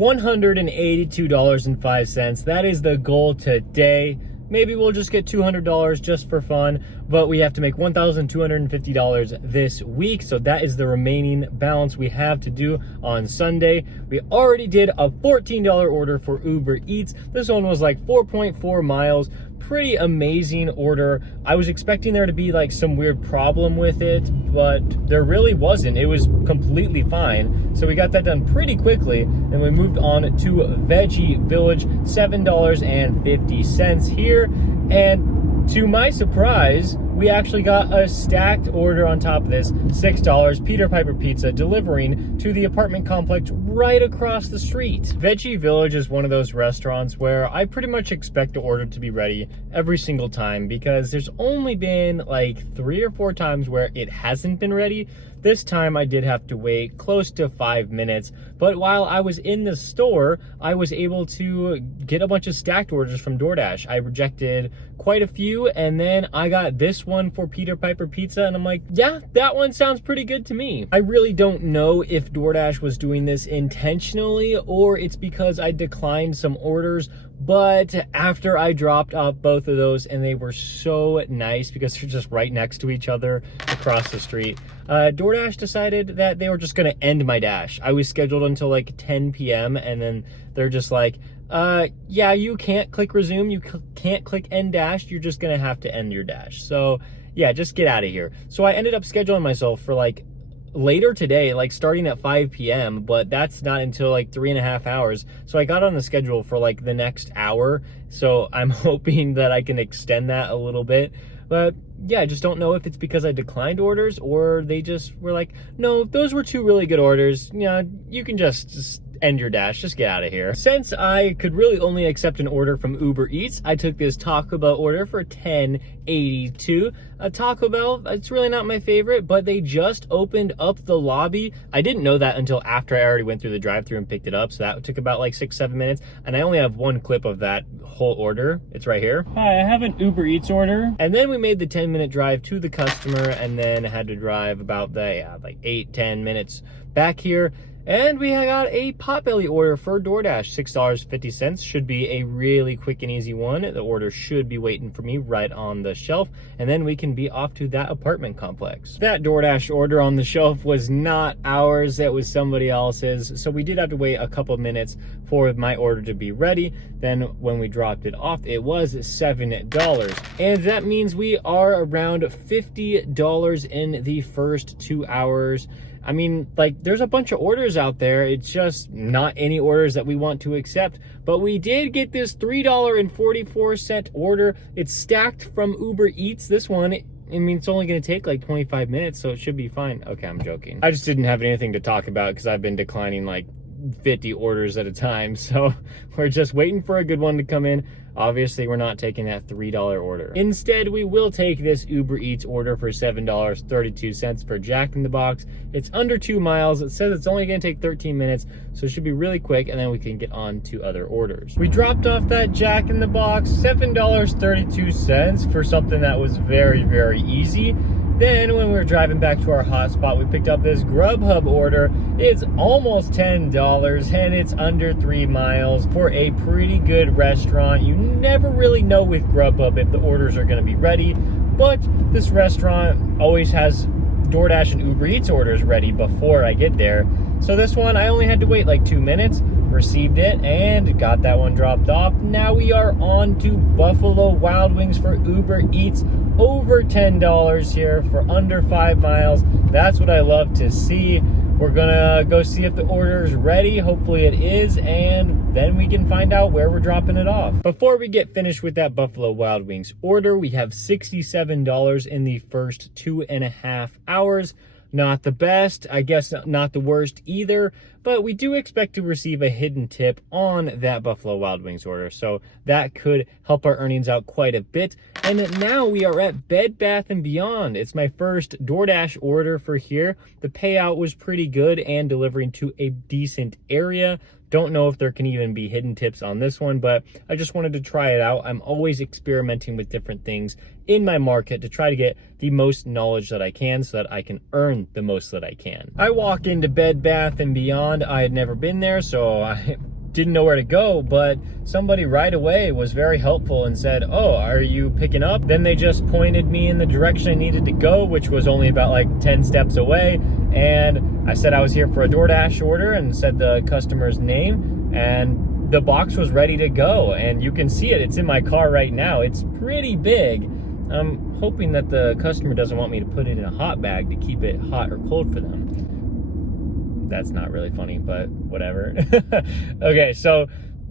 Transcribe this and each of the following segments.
$182.05. That is the goal today. Maybe we'll just get $200 just for fun, but we have to make $1,250 this week. So that is the remaining balance we have to do on Sunday. We already did a $14 order for Uber Eats. This one was like 4.4 miles. Pretty amazing order. I was expecting there to be like some weird problem with it, but there really wasn't. It was completely fine. So we got that done pretty quickly. And we moved on to Veggie Village, $7.50 here. And to my surprise, we actually got a stacked order on top of this, $6, Peter Piper Pizza, delivering to the apartment complex right across the street. Veggie Village is one of those restaurants where I pretty much expect the order to be ready every single time, because there's only been like 3 or 4 times where it hasn't been ready. This time I did have to wait close to 5 minutes, but while I was in the store, I was able to get a bunch of stacked orders from DoorDash. I rejected quite a few, and then I got this one for Peter Piper Pizza, and I'm like, yeah, that one sounds pretty good to me. I really don't know if DoorDash was doing this intentionally or it's because I declined some orders, but after I dropped off both of those, and they were so nice because they're just right next to each other across the street, DoorDash decided that they were just gonna end my dash. I was scheduled until like 10 p.m. and then they're just like, yeah, you can't click resume, you can't click end dash, you're just gonna have to end your dash. So yeah, just get out of here. So I ended up scheduling myself for like later today, like starting at 5 p.m., but that's not until like 3.5 hours. So I got on the schedule for like the next hour. So I'm hoping that I can extend that a little bit. But yeah, I just don't know if it's because I declined orders or they just were like, no, those were 2 really good orders. Yeah, you can just end your dash, just get out of here. Since I could really only accept an order from Uber Eats, I took this Taco Bell order for $10.82. Taco Bell, it's really not my favorite, but they just opened up the lobby. I didn't know that until after I already went through the drive-thru and picked it up, so that took about like 6-7 minutes, and I only have one clip of that whole order. It's right here. Hi, I have an Uber Eats order. And then we made the 10-minute drive to the customer, and then had to drive about like 8-10 minutes back here. And we got a Potbelly order for DoorDash, $6.50. Should be a really quick and easy one. The order should be waiting for me right on the shelf, and then we can be off to that apartment complex. That DoorDash order on the shelf was not ours, it was somebody else's. So we did have to wait a couple of minutes for my order to be ready. Then when we dropped it off, it was $7. And that means we are around $50 in the first 2 hours. I mean, like, there's a bunch of orders out there. It's just not any orders that we want to accept. But we did get this $3.44 order. It's stacked from Uber Eats. This one, I mean, it's only going to take like 25 minutes, so it should be fine. Okay, I'm joking. I just didn't have anything to talk about because I've been declining like 50 orders at a time. So we're just waiting for a good one to come in. Obviously, we're not taking that $3 order. Instead, we will take this Uber Eats order for $7.32 for Jack in the Box. It's under 2 miles. It says it's only going to take 13 minutes, so it should be really quick, and then we can get on to other orders. We dropped off that Jack in the Box, $7.32 for something that was very, very easy. Then when we were driving back to our hotspot, we picked up this Grubhub order. It's almost $10 and it's under 3 miles for a pretty good restaurant. You never really know with Grubhub if the orders are gonna be ready, but this restaurant always has DoorDash and Uber Eats orders ready before I get there. So this one, I only had to wait like 2 minutes, received it, and got that one dropped off. Now we are on to Buffalo Wild Wings for Uber Eats. Over $10 here for under 5 miles. That's what I love to see. We're gonna go see if the order is ready. Hopefully it is, and then we can find out where we're dropping it off. Before we get finished with that Buffalo Wild Wings order, we have $67 in the first 2.5 hours. Not the best, I guess not the worst either, but we do expect to receive a hidden tip on that Buffalo Wild Wings order, so that could help our earnings out quite a bit. And now we are at Bed Bath & Beyond. It's my first DoorDash order for here. The payout was pretty good and delivering to a decent area. Don't know if there can even be hidden tips on this one, but I just wanted to try it out. I'm always experimenting with different things in my market to try to get the most knowledge that I can so that I can earn the most that I can. I walk into Bed Bath & Beyond. I had never been there, so I didn't know where to go, but somebody right away was very helpful and said, "Oh, are you picking up?" Then they just pointed me in the direction I needed to go, which was only about like 10 steps away. And I said I was here for a DoorDash order and said the customer's name, and the box was ready to go. And you can see it. It's in my car right now. It's pretty big. I'm hoping that the customer doesn't want me to put it in a hot bag to keep it hot or cold for them. That's not really funny, but whatever. Okay, so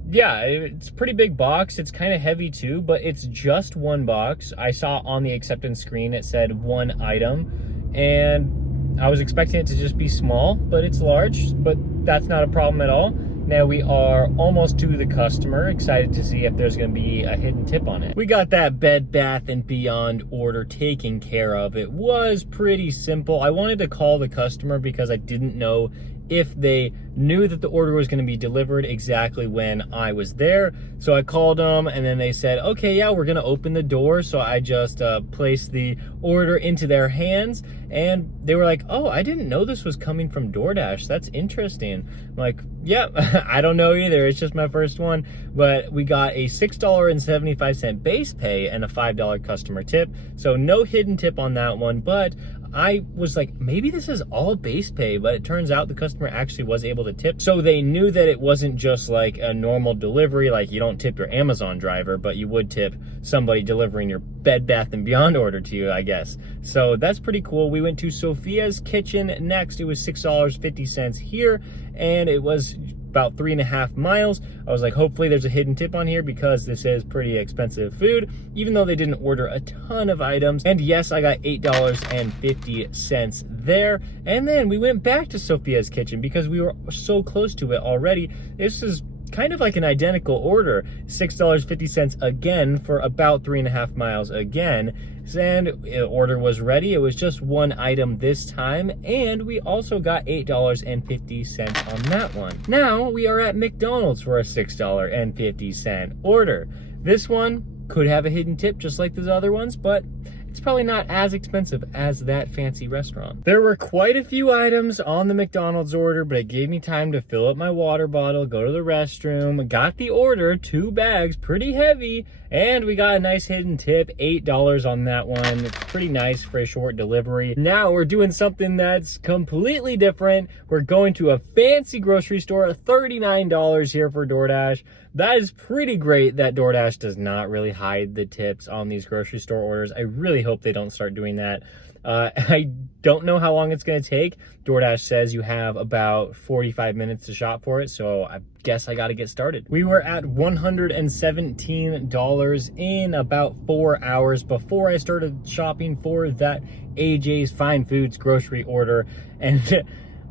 yeah, it's a pretty big box. It's kind of heavy too, but it's just one box. I saw on the acceptance screen it said one item, and I was expecting it to just be small, but it's large, but that's not a problem at all. Now we are almost to the customer, excited to see if there's gonna be a hidden tip on it. We got that Bed Bath & Beyond order taken care of. It was pretty simple. I wanted to call the customer because I didn't know if they knew that the order was gonna be delivered exactly when I was there. So I called them and then they said, okay, yeah, we're gonna open the door. So I just placed the order into their hands and they were like, oh, I didn't know this was coming from DoorDash. That's interesting. I'm like, yeah, I don't know either. It's just my first one. But we got a $6.75 base pay and a $5 customer tip. So no hidden tip on that one, but I was like, maybe this is all base pay, but it turns out the customer actually was able to tip. So they knew that it wasn't just like a normal delivery, like you don't tip your Amazon driver, but you would tip somebody delivering your Bed Bath & Beyond order to you, I guess. So that's pretty cool. We went to Sophia's Kitchen next. It was $6.50 here, and it was about 3.5 miles. I was like, hopefully there's a hidden tip on here because this is pretty expensive food, even though they didn't order a ton of items. And yes, I got $8.50 there. And then we went back to Sophia's Kitchen because we were so close to it already. This is kind of like an identical order, $6.50 again for about 3.5 miles again. And the order was ready. It was just one item this time, and we also got $8.50 on that one. Now we are at McDonald's for a $6.50 order. This one could have a hidden tip just like those other ones, but it's probably not as expensive as that fancy restaurant. There were quite a few items on the McDonald's order, but it gave me time to fill up my water bottle, go to the restroom, got the order, 2 bags, pretty heavy, and we got a nice hidden tip, $8 on that one. It's pretty nice for a short delivery. Now we're doing something that's completely different. We're going to a fancy grocery store, $39 here for DoorDash. That is pretty great that DoorDash does not really hide the tips on these grocery store orders. I really hope they don't start doing that. I don't know how long it's going to take. DoorDash says you have about 45 minutes to shop for it, so I guess I got to get started. We were at $117 in about 4 hours before I started shopping for that AJ's Fine Foods grocery order, and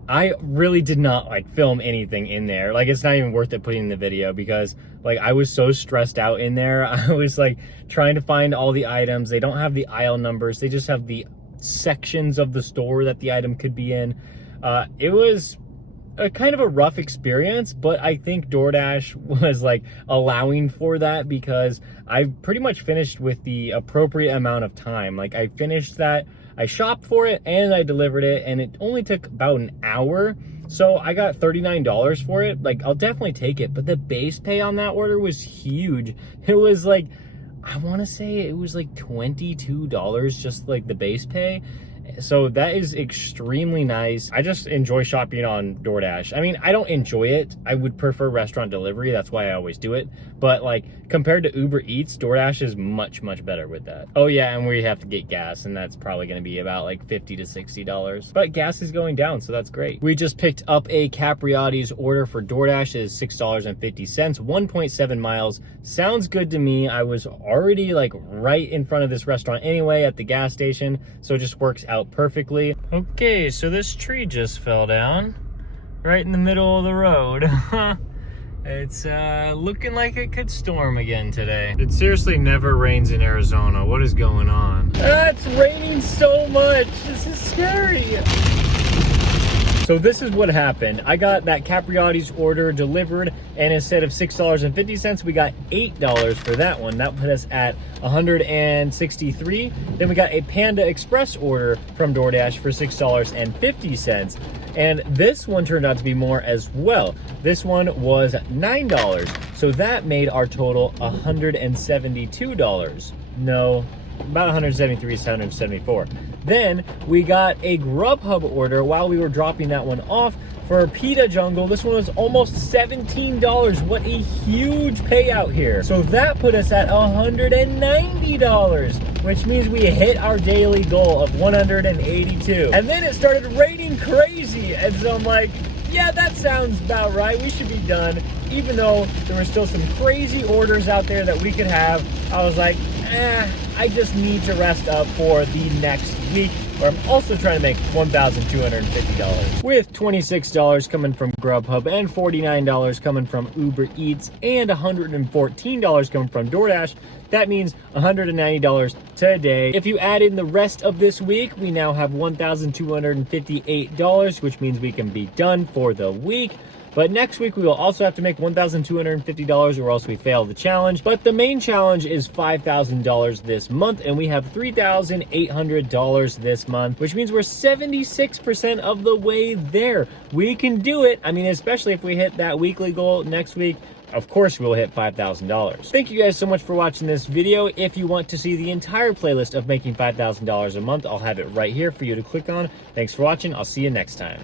I really did not like film anything in there. Like, it's not even worth it putting in the video because like I was so stressed out in there. I was like trying to find all the items. They don't have the aisle numbers. They just have the sections of the store that the item could be in. It was a kind of a rough experience, but I think DoorDash was like allowing for that because I pretty much finished with the appropriate amount of time. Like, I finished that, I shopped for it, and I delivered it, and it only took about an hour. So I got $39 for it. Like, I'll definitely take it, but the base pay on that order was huge. It was like, I want to say it was like $22, just like the base pay. So that is extremely nice. I just enjoy shopping on DoorDash. I mean, I don't enjoy it. I would prefer restaurant delivery. That's why I always do it. But like compared to Uber Eats, DoorDash is much, much better with that. Oh yeah, and we have to get gas, and that's probably going to be about like $50 to $60. But gas is going down, so that's great. We just picked up a Capriotti's order for DoorDash. It is $6.50, 1.7 miles. Sounds good to me. I was already like right in front of this restaurant anyway at the gas station, so it just works out perfectly. Okay, so this tree just fell down right in the middle of the road. It's looking like it could storm again today. It seriously never rains in Arizona. What is going on? It's raining so much. This is scary. So this is what happened. I got that Capriotti's order delivered, and instead of $6.50, we got $8 for that one. That put us at $163. Then we got a Panda Express order from DoorDash for $6.50. And this one turned out to be more as well. This one was $9. So that made our total $172. No, about 173 to 174. Then we got a Grubhub order while we were dropping that one off for Pita Jungle. This one was almost $17. What a huge payout here. So that put us at $190, which means we hit our daily goal of 182. And then it started raining crazy. And so I'm like, yeah, that sounds about right. We should be done. Even though there were still some crazy orders out there that we could have, I was like, I just need to rest up for the next week, where I'm also trying to make $1,250 with $26 coming from Grubhub and $49 coming from Uber Eats and $114 coming from DoorDash. That means $190 today. If you add in the rest of this week, we now have $1,258, which means we can be done for the week. But next week, we will also have to make $1,250 or else we fail the challenge. But the main challenge is $5,000 this month, and we have $3,800 this month, which means we're 76% of the way there. We can do it. I mean, especially if we hit that weekly goal next week. Of course, we'll hit $5,000. Thank you guys so much for watching this video. If you want to see the entire playlist of making $5,000 a month, I'll have it right here for you to click on. Thanks for watching. I'll see you next time.